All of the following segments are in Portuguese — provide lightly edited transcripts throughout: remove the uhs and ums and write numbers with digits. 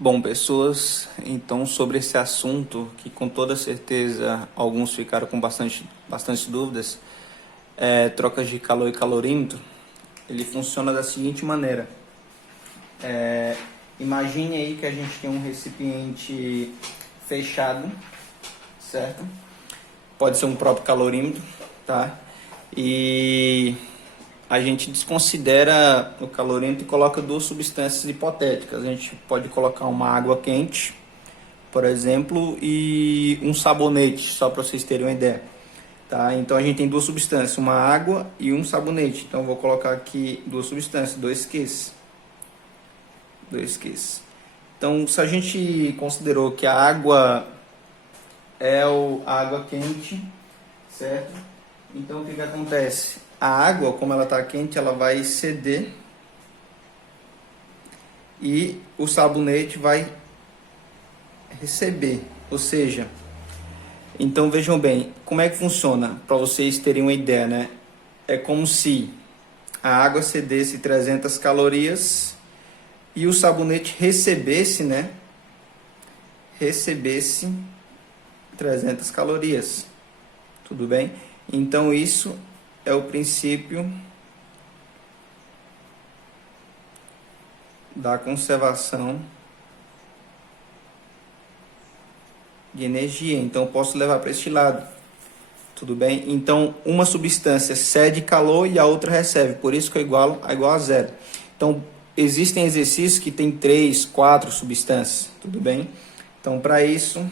Bom, pessoas, então sobre esse assunto, que com toda certeza alguns ficaram com bastante dúvidas, trocas de calor e calorímetro, ele funciona da seguinte maneira. Imagine aí que a gente tem um recipiente fechado, certo? Pode ser um próprio calorímetro, tá? E a gente desconsidera o calorímetro e coloca duas substâncias hipotéticas. A gente pode colocar uma água quente, por exemplo, e um sabonete, só para vocês terem uma ideia. Tá? Então a gente tem duas substâncias, uma água e um sabonete. Então eu vou colocar aqui duas substâncias, dois Qs. Então, se a gente considerou que a água é a água quente, certo? Então o que acontece? A água, como ela está quente, ela vai ceder e o sabonete vai receber. Ou seja, então vejam bem, como é que funciona? Para vocês terem uma ideia, né? É como se a água cedesse 300 calorias e o sabonete recebesse, né? Recebesse 300 calorias. Tudo bem? Então isso é o princípio da conservação de energia. Então eu posso levar para este lado. Tudo bem? Então uma substância cede calor e a outra recebe. Por isso que é igual a zero. Então existem exercícios que tem 3, 4 substâncias. Tudo bem? Então para isso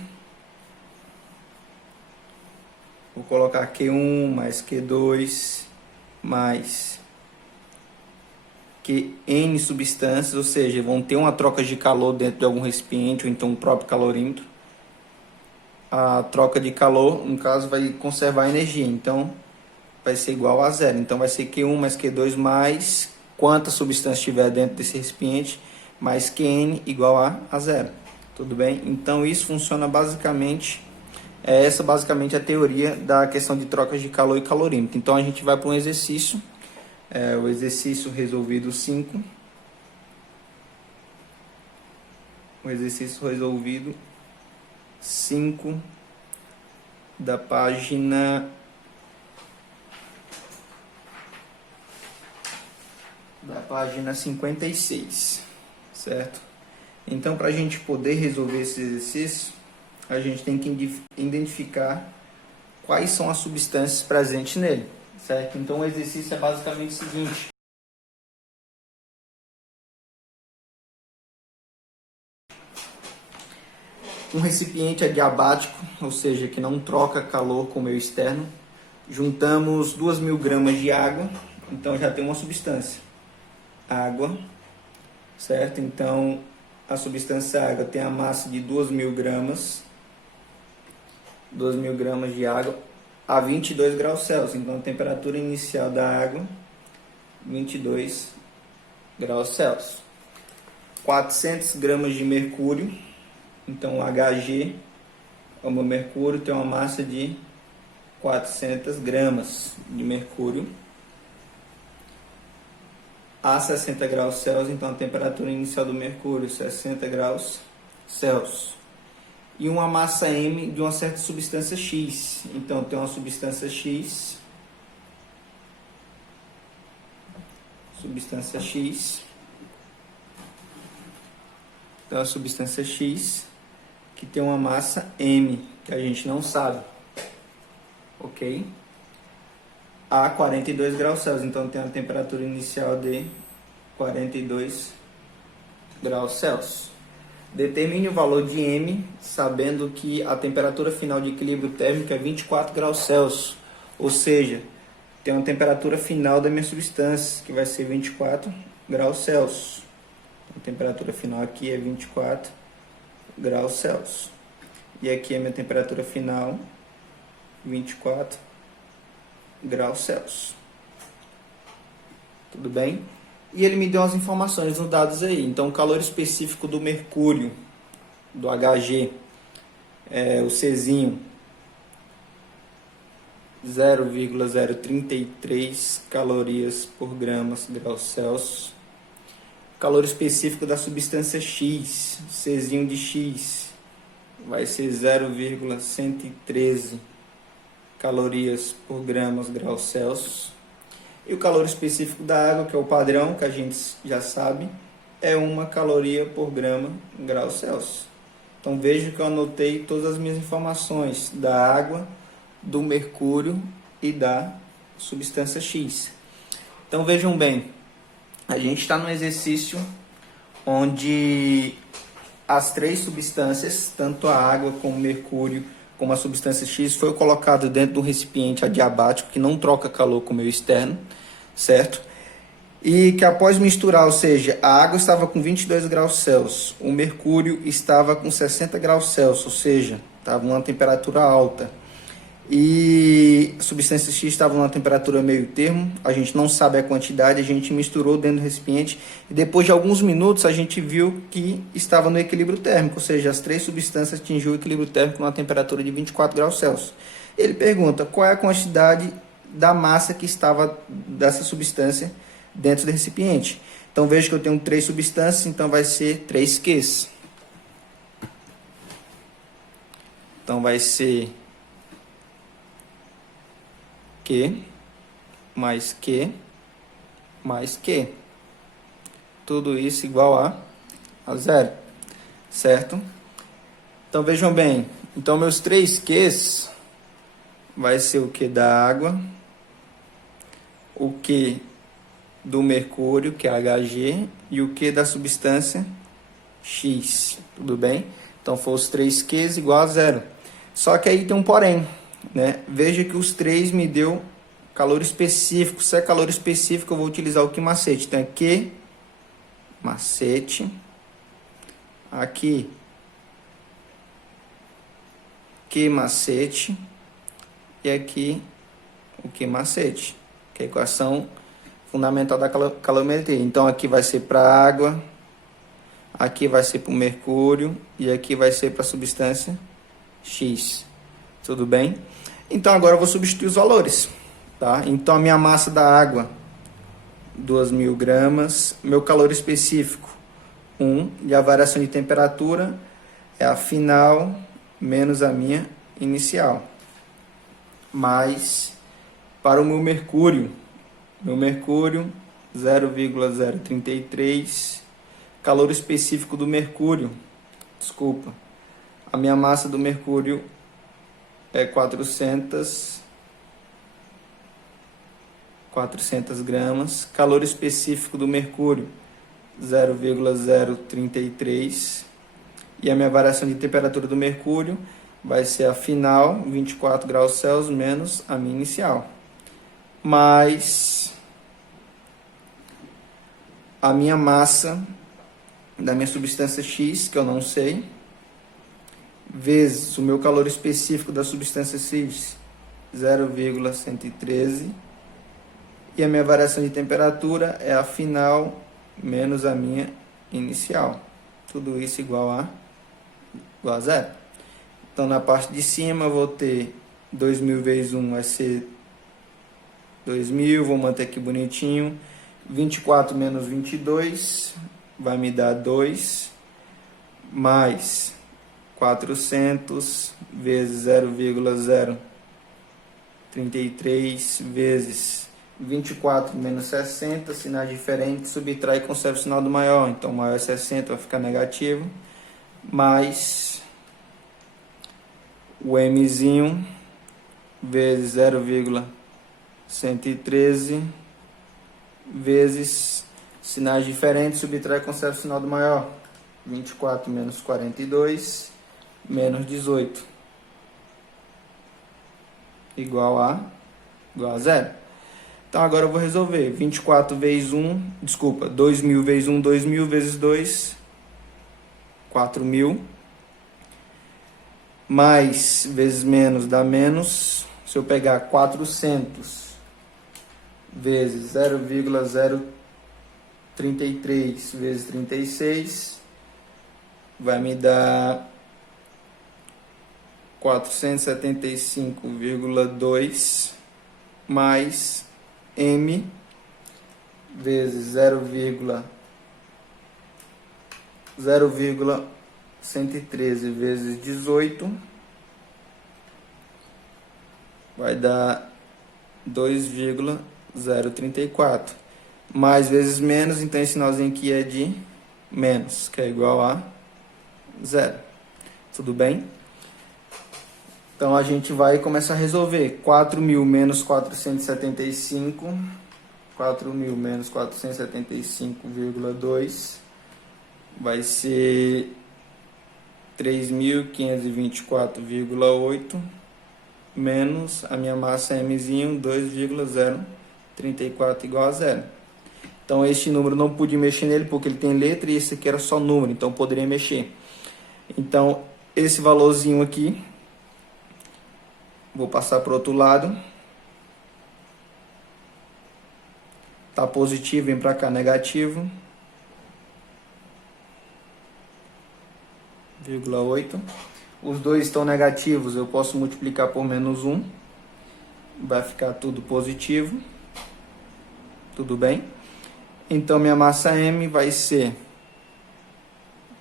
vou colocar Q1 mais Q2 mais Qn substâncias, ou seja, vão ter uma troca de calor dentro de algum recipiente ou então o próprio calorímetro. A troca de calor, no caso, vai conservar a energia, então vai ser igual a zero. Então vai ser Q1 mais Q2 mais quanta substância tiver dentro desse recipiente, mais Qn igual a zero. Tudo bem? Então isso funciona basicamente. Essa basicamente é a teoria da questão de trocas de calor e calorímetro. Então a gente vai para um exercício, o exercício resolvido 5. O exercício resolvido 5 da página 56, certo? Então para a gente poder resolver esse exercício, a gente tem que identificar quais são as substâncias presentes nele, certo? Então o exercício é basicamente o seguinte. Um recipiente adiabático, ou seja, que não troca calor com o meio externo. Juntamos 2.000 gramas de água, então já tem uma substância. Água, certo? Então a substância água tem a massa de 2.000 gramas. 2.000 gramas de água a 22 graus Celsius. Então a temperatura inicial da água, 22 graus Celsius. 400 gramas de mercúrio. Então o Hg, o meu mercúrio, tem uma massa de 400 gramas de mercúrio a 60 graus Celsius. Então a temperatura inicial do mercúrio, 60 graus Celsius. E uma massa M de uma certa substância X. Então tem uma substância X. Então a substância X que tem uma massa M, que a gente não sabe. Ok? A 42 graus Celsius. Então tem a temperatura inicial de 42 graus Celsius. Determine o valor de M, sabendo que a temperatura final de equilíbrio térmico é 24 graus Celsius. Ou seja, tem uma temperatura final da minha substância, que vai ser 24 graus Celsius. A temperatura final aqui é 24 graus Celsius. E aqui é a minha temperatura final, 24 graus Celsius. Tudo bem? E ele me deu as informações nos dados aí. Então, o calor específico do mercúrio, do Hg, o Czinho, 0,033 calorias por graus Celsius. Calor específico da substância X, Czinho de X, vai ser 0,113 calorias por gramas graus Celsius. E o calor específico da água, que é o padrão, que a gente já sabe, é 1 caloria por grama graus Celsius. Então veja que eu anotei todas as minhas informações da água, do mercúrio e da substância X. Então vejam bem, a gente está num exercício onde as 3 substâncias, tanto a água como o mercúrio, como a substância X, foi colocado dentro de um recipiente adiabático que não troca calor com o meio externo, certo? E que após misturar, ou seja, a água estava com 22 graus Celsius, o mercúrio estava com 60 graus Celsius, ou seja, estava numa temperatura alta. E a substância X estava numa temperatura meio termo, a gente não sabe a quantidade, a gente misturou dentro do recipiente e depois de alguns minutos a gente viu que estava no equilíbrio térmico, ou seja, as 3 substâncias atingiu o equilíbrio térmico numa temperatura de 24 graus Celsius. Ele pergunta qual é a quantidade da massa que estava dessa substância dentro do recipiente. Então veja que eu tenho 3 substâncias, então vai ser 3 Qs. Então vai ser Q mais Q mais Q. Tudo isso igual a 0, certo? Então vejam bem, então meus 3 Qs vai ser o Q da água, o Q do mercúrio, que é Hg, e o Q da substância X, tudo bem? Então foi os 3 Qs igual a 0. Só que aí tem um porém, né? Veja que os 3 me deu calor específico. Se é calor específico, eu vou utilizar o que macete. Então é Q macete. Aqui Q macete. E aqui o Q macete, que é a equação fundamental da calorimetria. Então aqui vai ser para a água, aqui vai ser para o mercúrio e aqui vai ser para a substância X. Tudo bem? Então agora eu vou substituir os valores, tá? Então a minha massa da água, 2.000 gramas, meu calor específico, 1, e a variação de temperatura é a final menos a minha inicial. Mais para o meu mercúrio 0,033, calor específico do mercúrio, desculpa, a minha massa do mercúrio é 400 gramas, calor específico do mercúrio 0,033, e a minha variação de temperatura do mercúrio vai ser a final, 24 graus Celsius, menos a minha inicial, mais a minha massa da minha substância X, que eu não sei, vezes o meu calor específico da substância X, 0,113, e a minha variação de temperatura é a final menos a minha inicial. Tudo isso igual a 0. Então, na parte de cima, eu vou ter 2.000 vezes 1 vai ser 2.000, vou manter aqui bonitinho. 24 menos 22 vai me dar 2, mais 400 vezes 0,033 vezes 24 menos 60, sinais diferentes, subtrai e conserva o sinal do maior. Então, o maior é 60, vai ficar negativo, mais o Mzinho vezes 0,113 vezes sinais diferentes, subtrai e conserva o sinal do maior. 24 menos 42 menos 18 igual a 0. Então agora eu vou resolver. 24 vezes 1, desculpa, 2.000 vezes 1, 2.000 vezes 2, 4.000. Mais vezes menos dá menos. Se eu pegar 400 vezes 0,033 vezes 36, vai me dar 475,2 mais M vezes 0,113 vezes 18 vai dar 2,034. Mais vezes menos, então esse sinalzinho aqui é de menos, que é igual a 0. Tudo bem? Então a gente vai começar a resolver. 4.000 menos 475, 4.000 menos 475,2 vai ser 3.524,8 menos a minha massa mzinho 2,034 igual a 0. Então este número não pude mexer nele porque ele tem letra e esse aqui era só número, então poderia mexer. Então esse valorzinho aqui vou passar para o outro lado. Tá positivo, vem para cá negativo. 0,8. Os dois estão negativos, eu posso multiplicar por menos 1. Vai ficar tudo positivo. Tudo bem? Então, minha massa M vai ser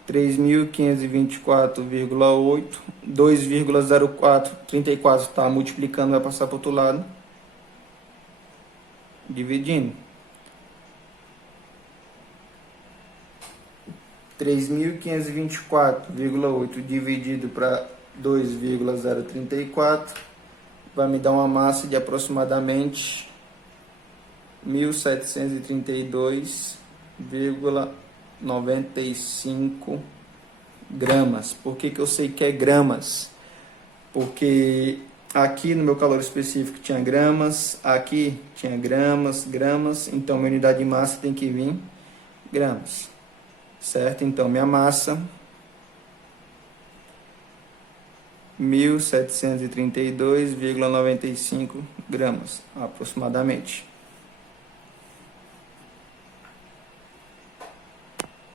3.524,8. 2,0434 está multiplicando, vai passar para o outro lado. Dividindo. 3.524,8 dividido para 2,034 vai me dar uma massa de aproximadamente 1.732,95 gramas. Por que eu sei que é gramas? Porque aqui no meu calor específico tinha gramas, aqui tinha gramas, então minha unidade de massa tem que vir gramas. Certo? Então, minha massa, 1.732,95 gramas, aproximadamente.